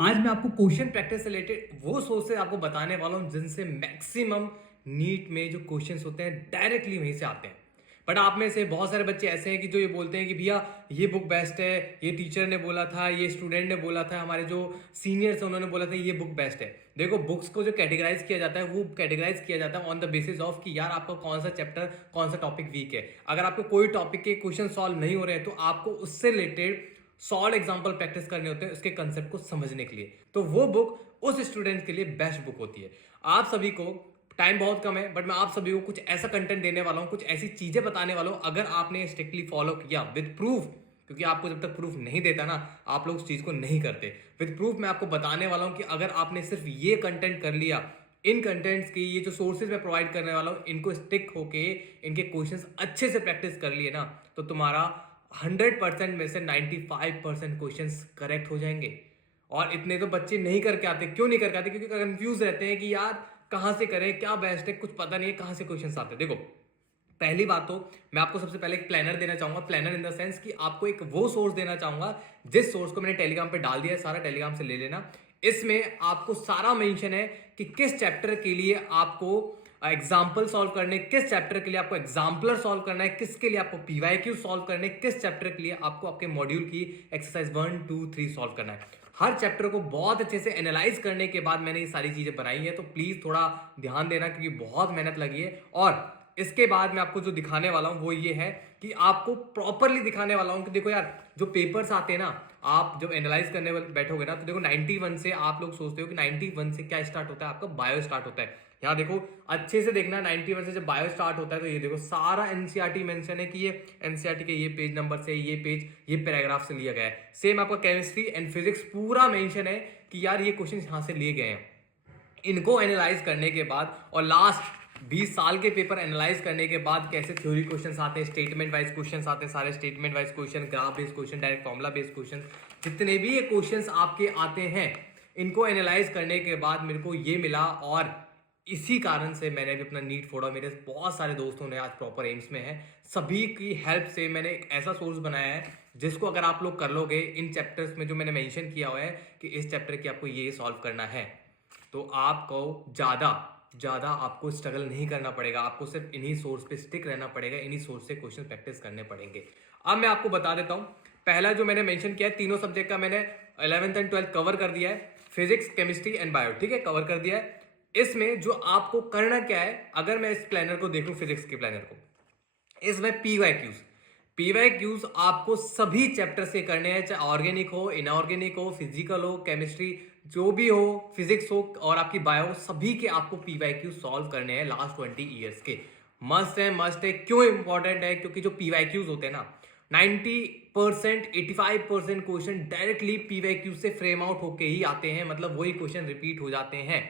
आज मैं आपको क्वेश्चन प्रैक्टिस से रिलेटेड वो सोर्सेज आपको बताने वाला हूं जिनसे मैक्सिमम नीट में जो क्वेश्चंस होते हैं डायरेक्टली वहीं से आते हैं। बट आप में से बहुत सारे बच्चे ऐसे हैं कि जो ये बोलते हैं कि भैया ये बुक बेस्ट है, ये टीचर ने बोला था, ये स्टूडेंट ने बोला था, हमारे जो सीनियर्स हैं उन्होंने बोला था ये बुक बेस्ट है। देखो, बुक्स को जो कैटेगराइज किया जाता है वो कैटेगराइज किया जाता है ऑन द बेसिस ऑफ कि यार आपका कौन सा चैप्टर, कौन सा टॉपिक वीक है। अगर आपको कोई टॉपिक के क्वेश्चन सॉल्व नहीं हो रहे हैं तो आपको उससे रिलेटेड सॉल्व एग्जाम्पल प्रैक्टिस करने होते हैं उसके कंसेप्ट को समझने के लिए। तो वो बुक उस स्टूडेंट के लिए बेस्ट बुक होती है। आप सभी को टाइम बहुत कम है बट मैं आप सभी को कुछ ऐसा कंटेंट देने वाला हूं, कुछ ऐसी चीजें बताने वाला हूं, अगर आपने स्ट्रिक्टली फॉलो किया विद प्रूफ, क्योंकि आपको जब तक प्रूफ नहीं देता ना आप लोग उस चीज को नहीं करते। विद प्रूफ मैं आपको बताने वाला हूं कि अगर आपने सिर्फ ये कंटेंट कर लिया, इन कंटेंट्स की ये जो सोर्सेज मैं प्रोवाइड करने वाला हूं इनको स्टिक होके इनके क्वेश्चंस अच्छे से प्रैक्टिस कर लिए ना, तो तुम्हारा 100% में से 95% क्वेश्चंस करेक्ट हो जाएंगे। और इतने तो बच्चे नहीं करके आते। क्यों नहीं करके आते? क्योंकि कंफ्यूज रहते हैं कि यार कहां से करें, क्या बेस्ट है, कुछ पता नहीं है कहां से क्वेश्चंस आते हैं। देखो, पहली बात तो मैं आपको सबसे पहले एक प्लानर देना चाहूंगा। प्लानर इन द सेंस कि आपको एक वो सोर्स देना चाहूंगा जिस सोर्स को मैंने टेलीग्राम पे डाल दिया है, सारा टेलीग्राम से ले लेना। इसमें आपको सारा मेंशन है कि किस चैप्टर के लिए आपको एग्जाम्पल सॉल्व करने, किस चैप्टर के लिए आपको एग्जाम्पलर सॉल्व करना है, किसके लिए आपको पीवाईक्यू सॉल्व करने, किस चैप्टर के लिए आपको आपके मॉड्यूल की एक्सरसाइज 1 2 3 सॉल्व करना है। हर चैप्टर को बहुत अच्छे से एनालाइज करने के बाद मैंने ये सारी चीजें बनाई है, तो प्लीज थोड़ा ध्यान देना क्योंकि बहुत मेहनत लगी है। और इसके बाद मैं आपको जो दिखाने वाला हूं वो ये है कि आपको प्रॉपरली दिखाने वाला हूं कि देखो यार, जो पेपर्स आते हैं ना, आप जब एनालाइज करने बैठोगे ना तो देखो 91 से आप लोग सोचते हो कि 91 से क्या स्टार्ट होता है, आपका बायो स्टार्ट होता है। यहाँ देखो अच्छे से देखना, 91 से जब बायो स्टार्ट होता है तो ये देखो सारा एनसीईआरटी मेंशन है कि ये एनसीईआरटी के ये पेज नंबर से, ये पेज, ये पैराग्राफ से लिया गया है। सेम आपका केमिस्ट्री एंड फिजिक्स पूरा मेंशन है कि यार ये क्वेश्चन यहां से लिए गए हैं। इनको एनालाइज करने के बाद और लास्ट 20 साल के पेपर एनालाइज करने के बाद कैसे थ्योरी क्वेश्चंस आते हैं, स्टेटमेंट वाइज क्वेश्चंस आते हैं, सारे statement wise question, graph based question, direct formula based question, जितने भी ये क्वेश्चंस आपके आते हैं इनको एनालाइज करने के बाद मेरे को ये मिला। और इसी कारण से मैंने भी अपना नीट फोड़ा। मेरे बहुत सारे दोस्तों ने आज प्रॉपर एम्स में है, सभी की हेल्प से मैंने एक ऐसा सोर्स बनाया है जिसको अगर आप लोग कर लोगे इन चैप्टर्स में जो मैंने मेंशन किया हुआ है कि इस चैप्टर की आपको ये सॉल्व करना है, तो आपको ज्यादा ज्यादा आपको स्ट्रगल नहीं करना पड़ेगा। आपको सिर्फ इन्हीं सोर्स पे स्टिक रहना पड़ेगा, इन्हीं सोर्स से क्वेश्चन प्रैक्टिस करने पड़ेंगे। अब मैं आपको बता देता हूं, पहला जो मैंने मेंशन किया है, तीनों सब्जेक्ट का मैंने 11th एंड 12th कवर कर दिया है, फिजिक्स, केमिस्ट्री एंड बायो, ठीक है, कवर कर दिया है। इसमें जो आपको करना क्या है, अगर मैं इस प्लानर को देखूं, फिजिक्स के प्लानर को, इसमें पीवाईक्यूज आपको सभी चैप्टर से करने हैं, चाहे ऑर्गेनिक हो, इनऑर्गेनिक हो, फिजिकल हो, केमिस्ट्री जो भी हो, फिजिक्स हो और आपकी बायो, सभी के आपको पीवाईक्यू सॉल्व करने हैं लास्ट 20 ईयर्स के। मस्ट है, मस्ट है। क्यों इंपॉर्टेंट है? क्योंकि जो पीवाईक्यूज होते हैं ना, 90% 85% क्वेश्चन डायरेक्टली पीवाईक्यू से फ्रेम आउट होके ही आते हैं, मतलब वही क्वेश्चन रिपीट हो जाते हैं,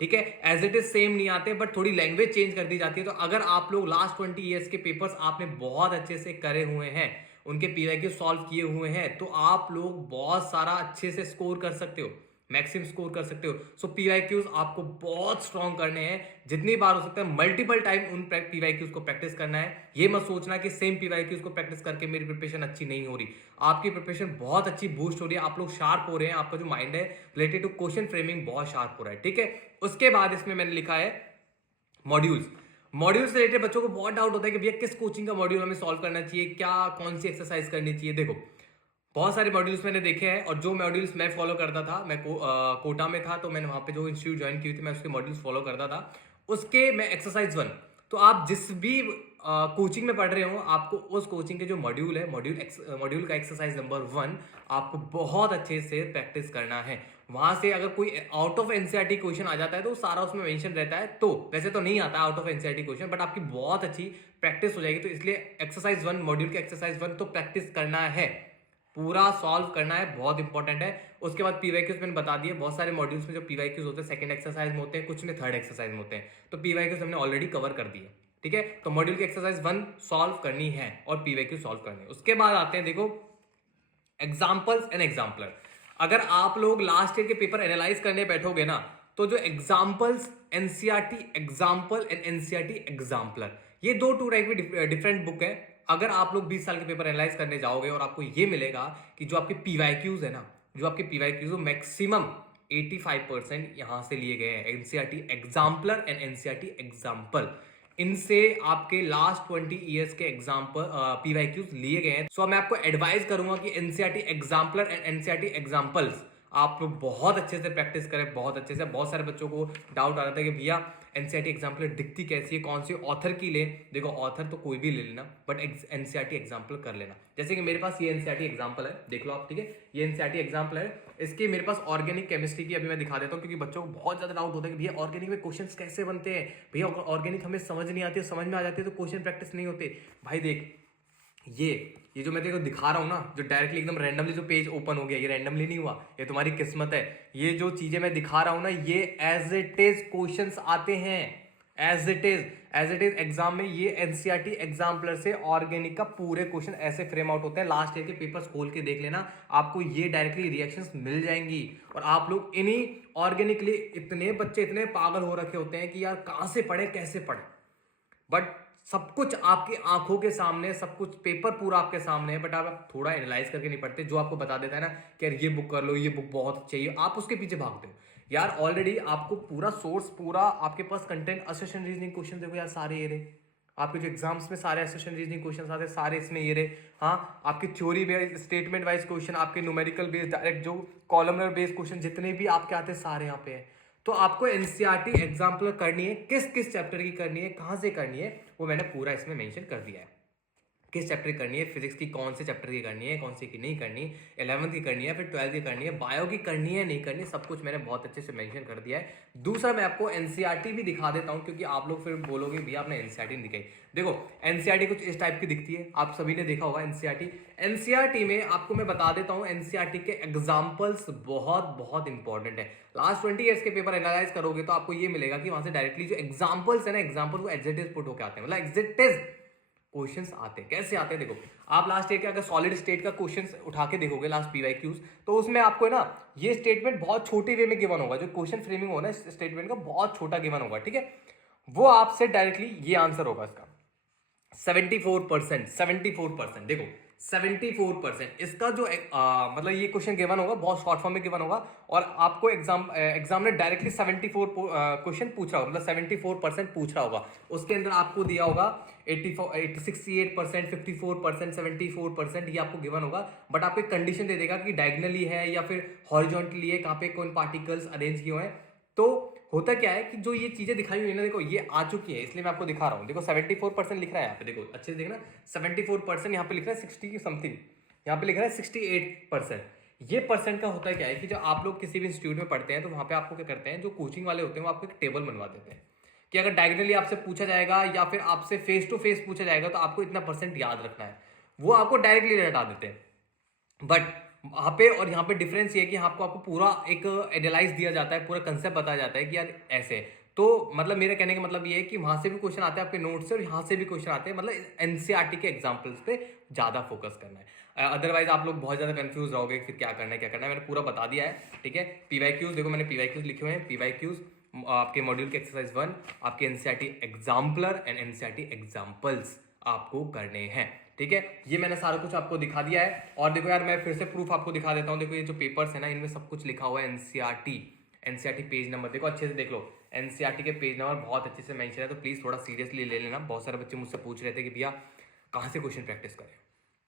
ठीक है। एज इट इज सेम नहीं आते बट थोड़ी लैंग्वेज चेंज कर दी जाती है। तो अगर आप लोग लास्ट 20 ईयर्स के पेपर्स आपने बहुत अच्छे से करे हुए हैं, उनके पीवाईक्यू सॉल्व किए हुए हैं, तो आप लोग बहुत सारा अच्छे से स्कोर कर सकते हो, मैक्सिमम स्कोर कर सकते हो। सो पीवाईक्यूज आपको बहुत स्ट्रॉन्ग करने हैं, जितनी बार हो सकता है मल्टीपल टाइम उन पीवाईक्यूज को प्रैक्टिस करना है। ये मत सोचना कि सेम पीवाईक्यूज को प्रैक्टिस करके मेरी प्रिपरेशन अच्छी नहीं हो रही। आपकी प्रिपरेशन बहुत अच्छी बूस्ट हो रही है, आप लोग शार्प हो रहे हैं, आपका जो माइंड है रिलेटेड टू क्वेश्चन फ्रेमिंग बहुत शार्प हो रहा है, ठीक है। उसके बाद इसमें मैंने लिखा है मॉड्यूल्स। मॉड्यूल से रिलेटेड बच्चों को बहुत डाउट होता है कि भैया किस कोचिंग का मॉड्यूल हमें सॉल्व करना चाहिए, क्या कौन सी एक्सरसाइज करनी चाहिए। देखो, बहुत सारे मॉड्यूल्स मैंने देखे हैं और जो मॉड्यूल्स मैं फॉलो करता था, मैं कोटा में था तो मैंने वहां पे जो इंस्टीट्यूट ज्वाइन की थी मैं उसके मॉड्यूल्स फॉलो करता था। उसके मैं एक्सरसाइज 1, तो आप जिस भी कोचिंग में पढ़ रहे हो आपको उस कोचिंग के जो मॉड्यूल है, मॉड्यूल का एक्सरसाइज नंबर 1 आपको बहुत अच्छे से प्रैक्टिस करना है। वहां से अगर कोई आउट ऑफ एनसीईआरटी क्वेश्चन आ जाता है तो सारा उसमें मेंशन रहता है, तो वैसे तो नहीं आता out of NCERT question but आपकी बहुत अच्छी प्रैक्टिस हो जाएगी। तो इसलिए एक्सरसाइज 1, मॉड्यूल के एक्सरसाइज 1 तो प्रैक्टिस करना है, पूरा सॉल्व करना है, बहुत इंपॉर्टेंट है। उसके बाद पीवाईक्यूज मैंने बता दिए, बहुत सारे मॉड्यूल्स में जो पीवाईक्यूज होते हैं सेकंड एक्सरसाइज में होते हैं, कुछ में थर्ड एक्सरसाइज में होते हैं, तो पीवाईक्यूज हमने ऑलरेडी कवर कर दिए, ठीक है। तो मॉड्यूल की एक्सरसाइज 1 सॉल्व करनी है और पीवाईक्यू सॉल्व करनी है। उसके बाद आते हैं, देखो, एग्जाम्पल्स एंड एग्जाम्पलर। अगर आप लोग लास्ट ईयर के पेपर एनालाइज करने बैठोगे ना, तो जो examples, NCERT example and NCERT exemplar, ये दो टू टाइप की डिफरेंट बुक है। अगर आप लोग 20 साल के पेपर एनालाइज करने जाओगे और आपको ये मिलेगा कि जो आपके पीवाईक्यूज है ना जो आपके पीवाईक्यूज हो मैक्सिमम 85% यहां से लिए गए हैं। NCERT exemplar and NCERT example, इनसे आपके लास्ट 20 ईयर्स के एग्जाम्पल पीवाईक्यूज लिए गए हैं। सो मैं आपको एडवाइस करूंगा कि NCERT exemplar and NCERT examples आप लोग बहुत अच्छे से प्रैक्टिस करें, बहुत अच्छे से। बहुत सारे बच्चों को डाउट आ रहा था कि भैया एनसीईआरटी एग्जाम्पलर दिखती कैसी है, कौन से ऑथर की ले। देखो ऑथर तो कोई भी ले लेना, बट एनसीईआरटी एग्जाम्पल कर लेना। जैसे कि मेरे पास ये एनसीईआरटी एग्जाम्पल है, देख लो आप, ठीक है। ये एनसीईआरटी एग्जाम्पल है, इसके मेरे पास ऑर्गेनिक केमिस्ट्री की अभी मैं दिखा देता हूँ, क्योंकि बच्चों को बहुत ज्यादा डाउट होता है कि भैया ऑर्गेनिक में क्वेश्चंस कैसे बनते हैं, भैया ऑर्गेनिक हमें समझ नहीं आती है, समझ में आ जाती है तो क्वेश्चन प्रैक्टिस नहीं होते। भाई देख, ये जो मैं तेरे को दिखा रहा हूँ ना, जो डायरेक्टली एकदम रैंडमली जो पेज ओपन हो गया, ये रैंडमली नहीं हुआ, ये तुम्हारी किस्मत है। ये जो चीजें मैं दिखा रहा हूँ ना, ये एज इट इज क्वेश्चंस आते हैं, एज इट इज एग्जाम में। ये एनसीईआरटी एग्जाम्पलर से ऑर्गेनिक का पूरे क्वेश्चन ऐसे फ्रेम आउट होते हैं। लास्ट ईयर के पेपर्स खोल के देख लेना, आपको ये डायरेक्टली रिएक्शंस मिल जाएंगी। और आप लोग इन्हीं ऑर्गेनिक के लिए इतने बच्चे इतने पागल हो रखे होते हैं कि यार कहां से पढ़े कैसे पढ़े, बट सब कुछ आपकी आंखों के सामने, सब कुछ पेपर पूरा आपके सामने है, बट आप थोड़ा एनालाइज करके नहीं पढ़ते। जो आपको बता देता है ना कि यार ये बुक कर लो, ये बुक बहुत चाहिए, आप उसके पीछे भागते हो। यार ऑलरेडी आपको पूरा सोर्स, पूरा आपके पास कंटेंट, असोसिएशन रीजनिंग क्वेश्चन देखो यार, सारे ये रहे आपके जो एग्जाम्स में, सारे असोसिएशन रीजनिंग क्वेश्चन आते हैं, सारे इसमें ये रहे। हाँ, आपके theory based, statement wise question, आपके न्यूमेरिकल बेस्ड, डायरेक्ट जो कॉलमनर बेस्ड क्वेश्चन जितने भी आपके आते हैं सारे यहाँ पे हैं। तो आपको एनसीईआरटी एग्जाम्पल करनी है, किस किस चैप्टर की करनी है, कहां से करनी है, वो मैंने पूरा इसमें मेंशन कर दिया है। किस चैप्टर की करनी है, फिजिक्स की कौन से चैप्टर की करनी है, कौन सी की नहीं करनी, 11th की करनी है, फिर 12th की करनी है, बायो की करनी है नहीं करनी, सब कुछ मैंने बहुत अच्छे से मेंशन कर दिया है। दूसरा मैं आपको एनसीईआरटी भी दिखा देता हूं, क्योंकि आप लोग फिर बोलोगे भैया आपने एनसीईआरटी नहीं दिखाई। देखो एनसीईआरटी कुछ इस टाइप की दिखती है, आप सभी ने देखा होगा एनसीईआरटी में आपको मैं बता देता हूं, एनसीईआरटी के एग्जाम्पल्स बहुत बहुत इंपॉर्टेंट है। लास्ट 20 ईयर्स के पेपर एनालाइज करोगे तो आपको ये मिलेगा कि वहां से डायरेक्टली जो एग्जाम्पल्स है ना, एग्जाम्पल वो एज इट इज पुट होकर आते हैं, मतलब एज इट इज क्वेश्चंस आते हैं। कैसे आते हैं देखो, आप लास्ट ईयर के अगर सॉलिड स्टेट का क्वेश्चंस उठा के देखोगे लास्ट पीवाईक्यूज, तो उसमें आपको है ना ये स्टेटमेंट बहुत छोटे वे में गिवन होगा, जो क्वेश्चन फ्रेमिंग होगा ना स्टेटमेंट का बहुत छोटा गिवन होगा, ठीक है। वो आपसे डायरेक्टली ये आंसर होगा इसका 74%। देखो 74% इसका जो मतलब ये क्वेश्चन गिवन होगा, बहुत शॉर्ट फॉर्म में गिवन होगा, और आपको एग्जाम ने डायरेक्टली 74 क्वेश्चन पूछ रहा होगा, मतलब 74% पूछ रहा होगा। उसके अंदर आपको दिया होगा 68%, 54%, 74%, ये आपको गिवन होगा। बट आपको एक कंडीशन दे देगा कि डायगनली है या फिर हॉरिजॉन्टली है, कहाँ पे कौन पार्टिकल्स अरेंज किए हुए हैं। तो होता क्या है कि जो ये चीजें दिखाई हुई है ना, देखो ये आ चुकी है, इसलिए मैं आपको दिखा रहा हूँ। देखो 74% लिख रहा है यहाँ पे, देखो अच्छे से देखना, 74% यहाँ पे लिख रहा है 60 समथिंग, यहाँ पे लिख रहा है 68%। ये परसेंट का होता है क्या है कि जब आप लोग किसी भी इंस्टीट्यूट में पढ़ते हैं तो वहां पे आपको क्या करते हैं, जो कोचिंग वाले होते हैं वो आपको एक टेबल बनवा देते हैं कि अगर डायगनली आपसे पूछा जाएगा या फिर आपसे फेस टू फेस पूछा जाएगा तो आपको इतना परसेंट याद रखना है, वो आपको डायरेक्टली हटा देते हैं। बट वहां पे और यहाँ पे डिफरेंस ये है कि आपको पूरा एक एनालाइज दिया जाता है, पूरा कंसेप्ट बताया जाता है कि यार ऐसे। तो मतलब मेरे कहने का मतलब ये है कि वहां से भी क्वेश्चन आते हैं आपके नोट से, और यहाँ से भी क्वेश्चन आते हैं, मतलब एनसीईआरटी के एग्जाम्पल्स पे ज्यादा फोकस करना है। अदरवाइज आप लोग बहुत ज्यादा कंफ्यूज रहोगे फिर क्या करना है क्या करना है, मैंने पूरा बता दिया है, ठीक है। पीवाईक्यूज देखो, मैंने पीवाईक्यूज लिखे हुए हैं, पीवाईक्यूज आपके मॉड्यूल के एक्सरसाइज 1, आपके NCERT exemplar and NCERT examples आपको करने हैं, ठीक है। ये मैंने सारा कुछ आपको दिखा दिया है। और देखो यार, मैं फिर से प्रूफ आपको दिखा देता हूँ। देखो ये जो पेपर्स है ना, इनमें सब कुछ लिखा हुआ है, एनसीईआरटी पेज नंबर देखो अच्छे से देख लो, एनसीईआरटी के पेज नंबर बहुत अच्छे से मेंशन है, तो प्लीज थोड़ा सीरियसली ले लेना। बहुत सारे बच्चे मुझसे पूछ रहे थे कि भैया कहाँ से क्वेश्चन प्रैक्टिस करें,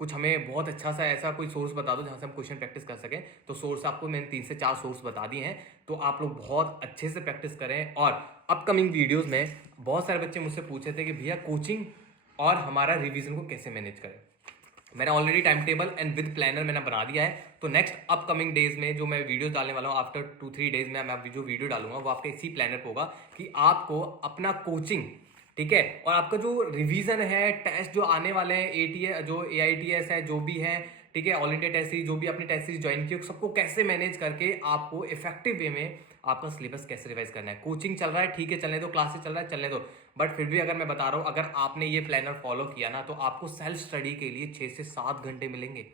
कुछ हमें बहुत अच्छा सा ऐसा कोई सोर्स बता दो जहाँ से हम क्वेश्चन प्रैक्टिस कर सकें। तो सोर्स आपको मैंने 3 से 4 सोर्स बता दिए हैं, तो आप लोग बहुत अच्छे से प्रैक्टिस करें। और अपकमिंग वीडियोस में बहुत सारे बच्चे मुझसे पूछे थे कि भैया कोचिंग और हमारा रिवीजन को कैसे मैनेज करें। मैंने already time table and with planner मैंने बना दिया है। तो नेक्स्ट अपकमिंग डेज में जो मैं वीडियोस डालने वाला हूँ, आफ्टर 2-3 डेज में मैं जो वीडियो डालूंगा वो आपके इसी प्लानर पर होगा कि आपको अपना कोचिंग, ठीक है, और आपका जो रिवीजन है, टेस्ट जो आने वाले हैं, एटीए जो एआईटीएस है जो भी है, ठीक है, ऑल इंडिया टेस्ट सीरीज जो भी आपने टेस्ट सीरीज ज्वाइन की, सबको कैसे मैनेज करके आपको इफेक्टिव वे में आपका सिलेबस कैसे रिवाइज करना है। कोचिंग चल रहा है, ठीक है, चलने दो, क्लासेस चल रहा है, चलने दो, बट फिर भी अगर मैं बता रहा हूँ, अगर आपने ये प्लानर फॉलो किया ना, तो आपको सेल्फ स्टडी के लिए 6 से 7 घंटे मिलेंगे।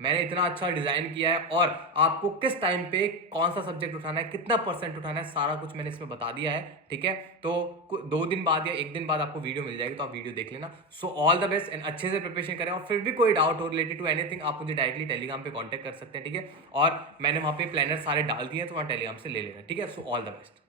मैंने इतना अच्छा डिजाइन किया है और आपको किस टाइम पे कौन सा सब्जेक्ट उठाना है, कितना परसेंट उठाना है, सारा कुछ मैंने इसमें बता दिया है। ठीक है, तो 2 दिन बाद या 1 दिन बाद आपको वीडियो मिल जाएगी, तो आप वीडियो देख लेना। So all the best and अच्छे से प्रिपरेशन करें, और फिर भी कोई डाउट हो रिलेटेड टू एनीथिंग आप मुझे डायरेक्टली टेलीग्राम पे कांटेक्ट कर सकते हैं। ठीक है, और मैंने वहां पे प्लानर सारे डाल दिए हैं, तो वहां टेलीग्राम से ले लेना। ठीक है, सो ऑल द बेस्ट।